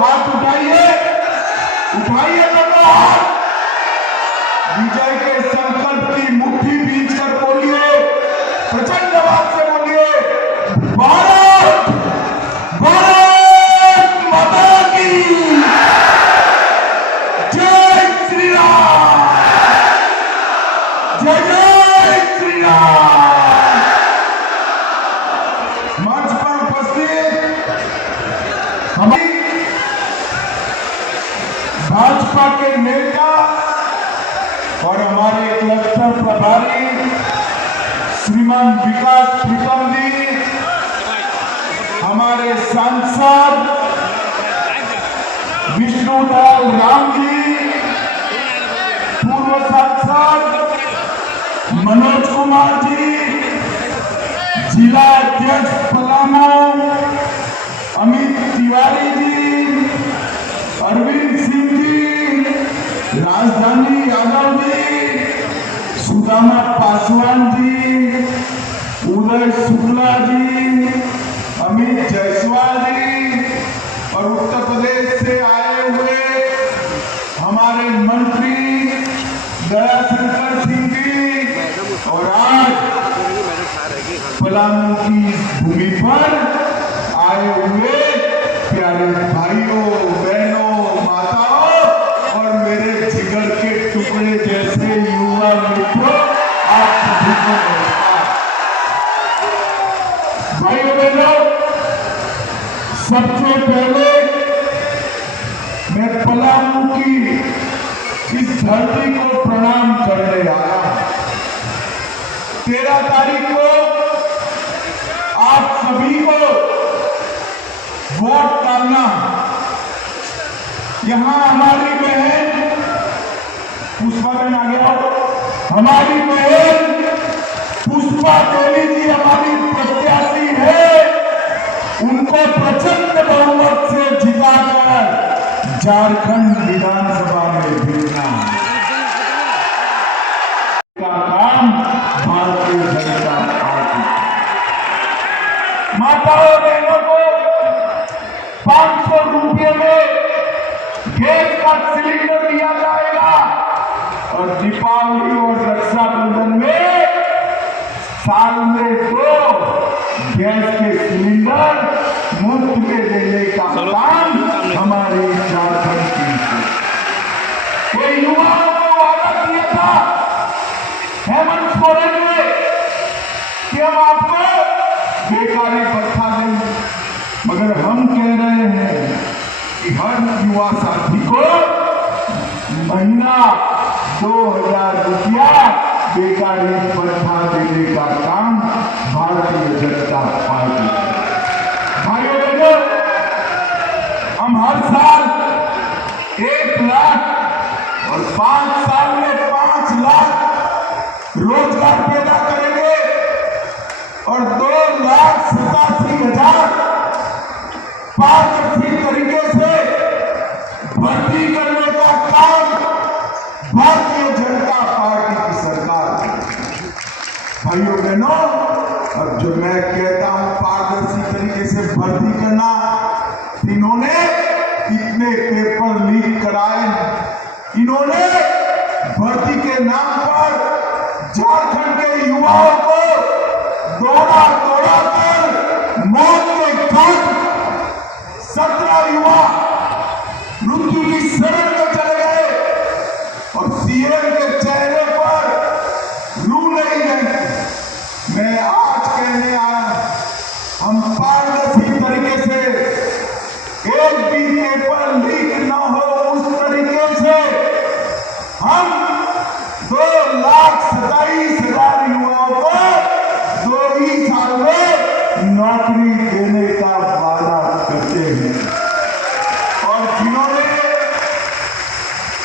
हाथ उठाइए, उठाइए दोनों हाथ, विजय के संकल्प की मुट्ठी बींचकर बोलिए, प्रचंड आवाज से बोलिए, भारत भारत माता की जय श्री राम, जय जय श्री राम। मंच पर उपस्थित हमारी भाजपा के नेता और हमारे क्लस्टर प्रभारी श्रीमान विकास प्रीतम जी, हमारे सांसद विष्णुदयाल राम जी, पूर्व सांसद मनोज कुमार जी, जिला अध्यक्ष पलामू अमित तिवारी जी, अरविंद सिंह जी, राजधानी यादव जी, सुदामा पासवान जी, उदय शुक्ला जी, अमित जायसवाल जी और उत्तर प्रदेश से आए हुए हमारे मंत्री दयाशंकर सिंह जी और आज पलामू की भूमि पर आए हुए प्यारे भाइयों बहनों माताओं और मेरे जिगर के टुकड़े जैसे युवा मित्रों, आप सभी को नमस्कार। भाइयों बहनों, सबसे पहले मैं पलामू की इस धरती को प्रणाम करने आया। 13 तारीख को आप सभी को वोट डालना। यहां हमारी बहन पुष्पा बहन आ गया, हमारी बहन पुष्पा देवी जी हमारी प्रत्याशी है। उनको प्रचंड बहुमत से जिताकर झारखंड विधानसभा में भेजना का काम भारतीय जनता पार्टी। माताओं बहनों को 500 रुपये में गैस का सिलेंडर दिया जाएगा और दीपावली और रक्षाबंधन में साल में 2 गैस के सिलेंडर मुफ्त में देने का काम हमारी झारखंड की। ये युवाओं को वादा किया था हेमंत सोरेन ने कि हम आपको बेकारी भत्ता देंगे, मगर हम कह रहे हैं कि हर युवा साथी को महीना 2000 रुपया बेकारी भत्ता देने का काम भारतीय जनता पार्टी। भाइयों बहनों, हम हर साल 1 लाख और 5 साल में 5 लाख रोजगार पैदा करेंगे और 2,87,000 पारदर्शी तरीके से भर्ती करने का काम भारतीय जनता पार्टी की सरकार है। भाइयों बहनों, अब जो मैं कहता हूं पारदर्शी तरीके से भर्ती करना, इन्होंने कितने पेपर लीक कराए, इन्होंने भर्ती के नाम पर झारखंड के युवाओं को दौड़ा दौड़ा कर मौत के घाट 17 युवा मृत्यु की शरण में चले गए और सीएम के चेहरे पर रू नहीं गए। मैं आज कहने आया, हम पारदर्शी तरीके से एक भी पेपर लीक न हो उस तरीके से हम 2,27,000 युवाओं को 2 ही साल में नौकरी देने का वादा करते हैं और जिन्होंने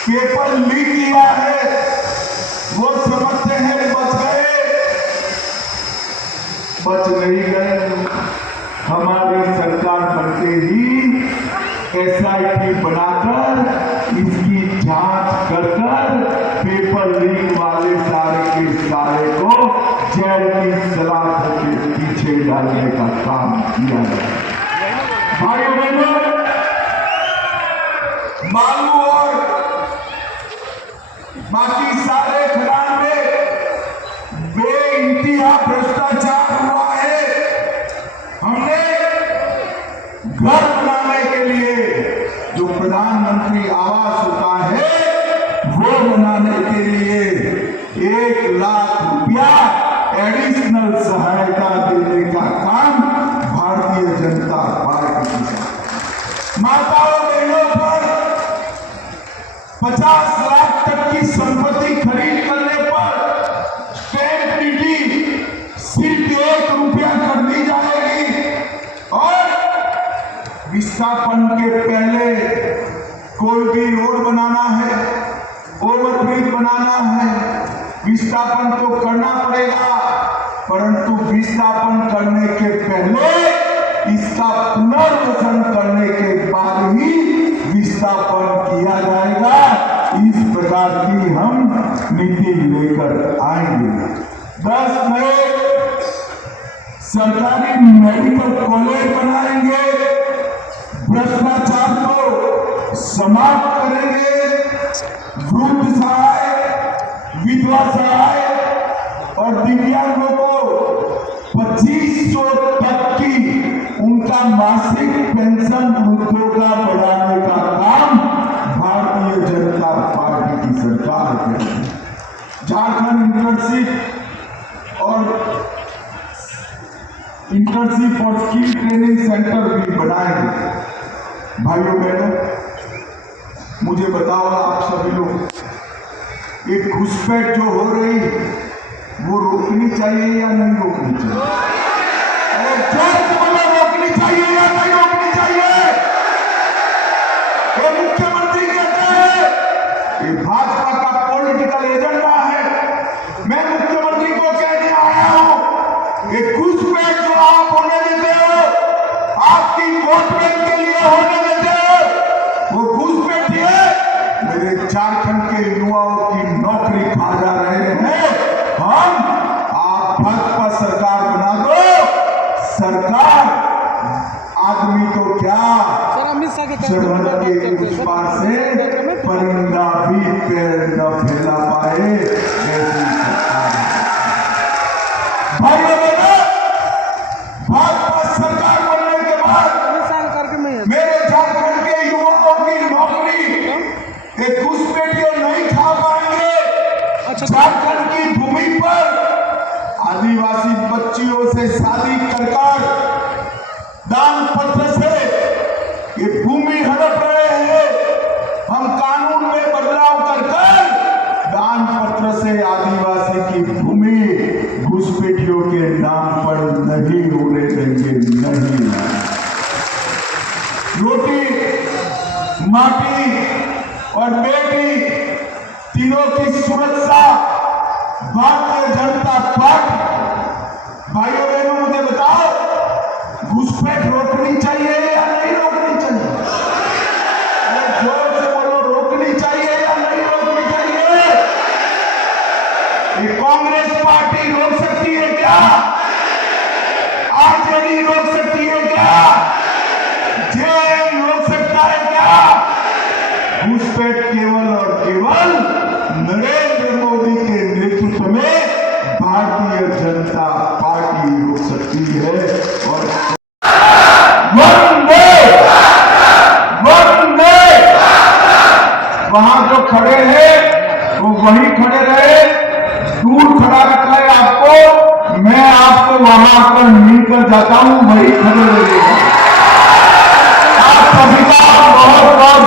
पेपर लीक किया है वो समझते हैं बच नहीं गए। हमारी सरकार बनते ही SIT बनाकर इसकी जांच कर पेपर लीक वाले सारे के सारे को जेल की सलाखों के पीछे डालने का काम किया है। भाइयों बहनों, बालू और बाकी सारे खदान में बेइंतहा भ्रष्टाचार हुआ है। हमने घर बनाने के लिए जो प्रधानमंत्री आवास होता है वो बनाने के लिए 1 लाख रुपया एडिशनल सहायता देने का काम भारतीय जनता पार्टी की। माताओं बहनों पर 50 लाख तक की संपत्ति खरीद करने पर स्टैंप ड्यूटी सिर्फ 1 रुपया कर दी जाएगी और विस्थापन के पहले कोई भी रोड बनाना है, ओवरब्रिज बनाना है, विस्थापन तो करना पड़ेगा, परंतु विस्थापन करने के पहले इसका पुनर्वसन करने के बाद ही विस्थापन किया जाएगा। इस प्रकार की हम नीति लेकर आएंगे। 10 नए सरकारी मेडिकल कॉलेज बनाएंगे, भ्रष्टाचार को समाप्त करेंगे, वृद्ध सहाय, विधवा सहाय और दिव्यांगों को 2500 तक की उनका मासिक पेंशन वृद्धों का बढ़ाने का काम भारतीय जनता पार्टी की सरकार करेगी। झारखंड इंटर्नशिप और स्किल ट्रेनिंग सेंटर भी बनाएंगे। भाइयों बहनों, मुझे बताओ आप सभी लोग, ये घुसपैठ जो हो रही वो रोकनी चाहिए या नहीं रोकनी चाहिए? और जोर से बोलो, रोकनी चाहिए या नहीं रोकनी चाहिए? ये मुख्यमंत्री कहते हैं ये भाजपा का पॉलिटिकल एजेंडा है। मैं मुख्यमंत्री को कहने आया हूं, ये घुसपैठ जो आप होने देते हो, आपकी वोट बैंक के लिए होने देते हो, वो घुसपैठ मेरे झारखंड के युवाओं की नौकरी खा जा रहे हैं। आप भाजपा सरकार बना दो, सरकार आदमी तो क्या चढ़ के उस पार से परिंदा भी पैर न फैला पाए, ऐसी सरकार। भाइयों बहनों, भाजपा सरकार बनने के बाद मेरे झारखंड के युवाओं की नौकरी एक घुसपैठिए नहीं खा पाएंगे। झारखंड की भूमि पर आदिवासी बच्चियों से शादी कर दान पत्र से ये भूमि हड़प रहे हैं। हम कानून में बदलाव कर दान पत्र से आदिवासी की भूमि घुसपैठियों के नाम पर नहीं होने देंगे। नहीं, रोटी, माटी और बेटी तीनों की सुरक्षा भारतीय जनता पार्टी। भाइयों बहनों, मुझे बताओ, घुसपैठ रोकनी चाहिए या नहीं रोकनी चाहिए? जोर से बोलो, रोकनी चाहिए या नहीं रोकनी चाहिए? ये कांग्रेस पार्टी रोक सकती है क्या? आरजेडी रोक सकती है क्या? जेएम रोक सकता है क्या? घुसपैठ केवल और केवल नरेंद्र मोदी के नेतृत्व में भारतीय जनता पार्टी रोक सकती है। और वहां जो खड़े हैं वो वहीं खड़े रहे, दूर खड़ा रखा है आपको, मैं आपको वहां पर मिलकर जाता हूं, वहीं खड़े रहिएगा। आप सभी का बहुत बहुत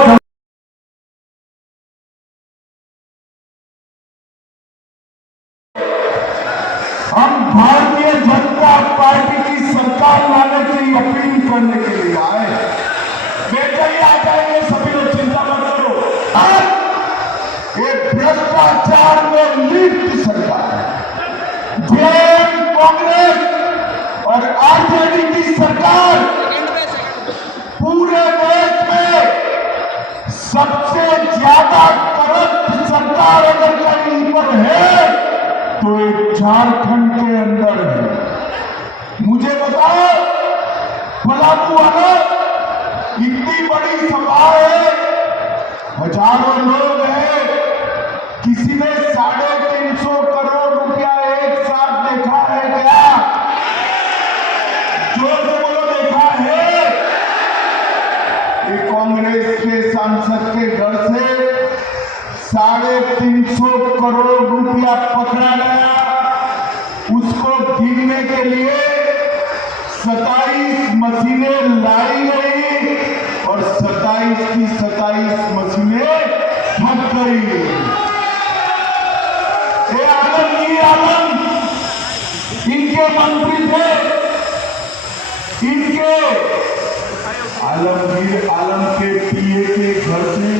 हम भारतीय जनता पार्टी की सरकार लाने की अपील करने के लिए आए। बेटे आ जाएंगे सभी लोग, चिंता मत करो। एक भ्रष्टाचार में लिप्त सरकार, जेएम, कांग्रेस और आरजेडी की सरकार पूरे देश में सबसे ज्यादा करप्ट सरकार अगर कहीं पर है तो एक झारखंड के अंदर है। मुझे बताओ, पलामू वालों, इतनी बड़ी सभा है, हजारों लोग हैं, किसी ने 350 करोड़ रुपया एक साथ देखा है क्या? जोर से बोलो, देखा है? ये कांग्रेस के सांसद के घर से 350 करोड़ रुपया पकड़ा गया। उसको गिनने के लिए 27 मशीनें लाई गई और 27 की 27 मशीनें फट गई। ये आलमगीर आलम इनके मंत्री थे, इनके आलमगीर आलम के पीए के घर से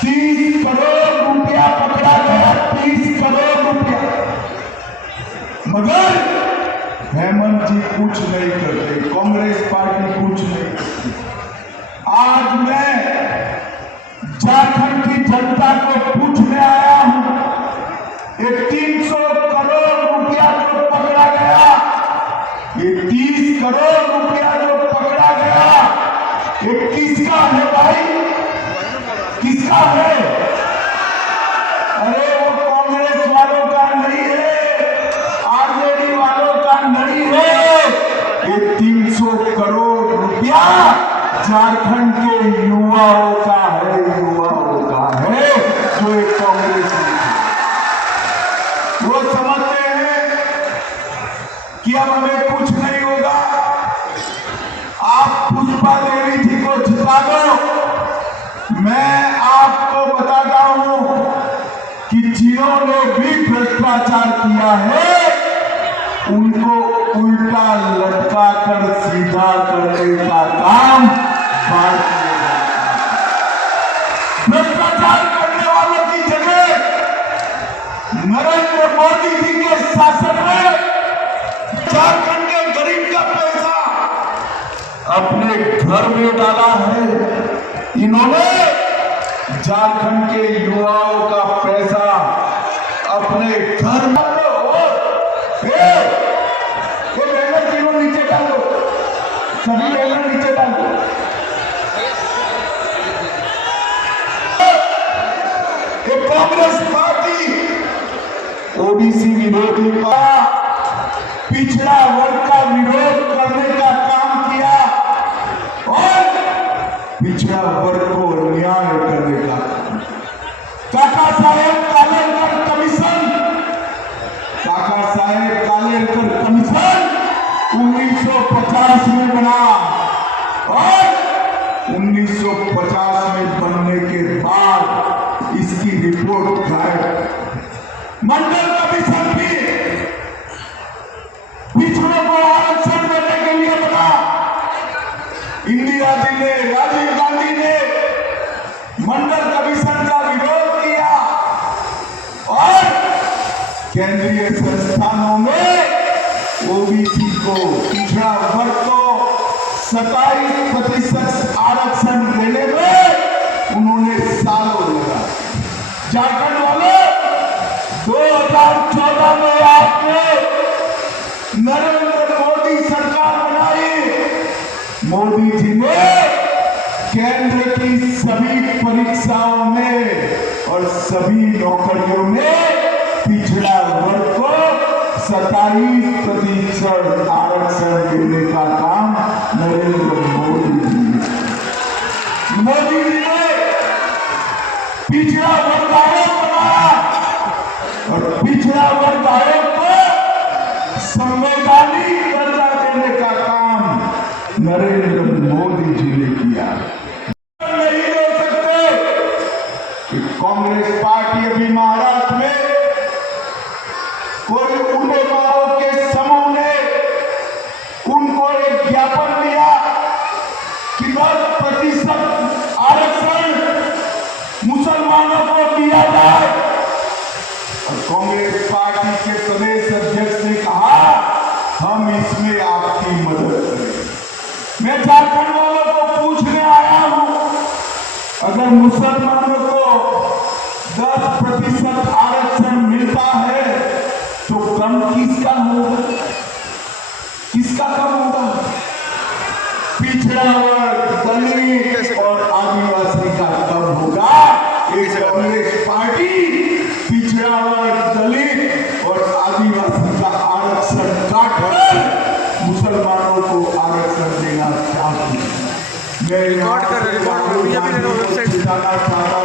30 करोड़ रुपया पकड़ा गया, 30 करोड़ रुपया। मगर हेमंत जी कुछ नहीं करते, कांग्रेस पार्टी कुछ नहीं करती। आज मैं झारखंड की जनता को पूछने आया हूं, ये 300 करोड़ रुपया जो पकड़ा गया, ये 30 करोड़ रुपया जो पकड़ा गया, ये किसका है भाई? किसका है? अरे वो कांग्रेस वालों का नहीं है, आरजेडी वालों का नहीं है। ये 300 करोड़ रुपया झारखंड के युवाओं का है, युवाओं का है, जो एक कांग्रेस वो समझते हैं कि अब हमें कुछ नहीं होगा। आप पुष्पा देवी जी को जिता दो। मैं आपको बताता हूं कि जिन्होंने भी भ्रष्टाचार किया है उनको उल्टा लटका कर सीधा करने का काम भ्रष्टाचार करने वालों की जगह नरेंद्र मोदी जी के शासन में झारखंड के गरीब का पैसा अपने घर में डाला है। इन्होंने झारखंड के युवाओं का पैसा अपने घर में बैनर तीनों नीचे डालो, सभी बैनर नीचे डालो। कांग्रेस पार्टी ओबीसी विरोधी का, पिछड़ा वर्ग का विरोध करने का काम किया और पिछड़ा वर्ग को न्याय करने का। काका साहेब कालेलकर कमीशन, काका साहेब कालेलकर कमीशन 1950 में बना और 1950 में बनने के बाद इसकी रिपोर्ट गायब। मंडल कमीशन भी पिछड़ों को आरक्षण देने के लिए बना। इंदिरा जी ने, राजीव गांधी ने मंडल कमीशन का विरोध किया और केंद्रीय संस्थानों में ओबीसी को, पिछड़ा वर्ग को 27% आरक्षण देने में उन्होंने सालों लगा। झारखंड वाले 2014 में आपने नरेंद्र मोदी सरकार बनाई। मोदी जी ने केंद्र की सभी परीक्षाओं में और सभी नौकरियों में पिछड़ा वर्ग को 27% आरक्षण देने का काम नरेंद्र मोदी जी ने पिछड़ा वर्ग आयोग बनाया और पिछड़ा वर्ग आयोग को संवैधानिक दर्जा देने का काम नरेंद्र मोदी जी ने किया। नहीं हो सकते कि कांग्रेस पार्टी अभी महाराष्ट्र में कोई उलेमाओं के समूह ने उनको एक ज्ञापन दिया कि 10% आरक्षण मुसलमानों को दिया जाए और कांग्रेस पार्टी के प्रदेश अध्यक्ष ने कहा हम इसमें आपकी मदद करेंगे। मैं झारखंड वालों को पूछने आया हूं, अगर मुसलमानों को 10% आरक्षण मिलता है तो कम किसका होगा? किसका कम होगा? पिछड़ा वर्ग, दलित और आदिवासी का कम होगा। कांग्रेस पार्टी पिछड़ा वर्ग, दलित और आदिवासी का आरक्षण काटकर मुसलमानों को आरक्षण देना चाहती है। मैं रिकॉर्ड कर रहे, रिकॉर्ड, जाना चाहता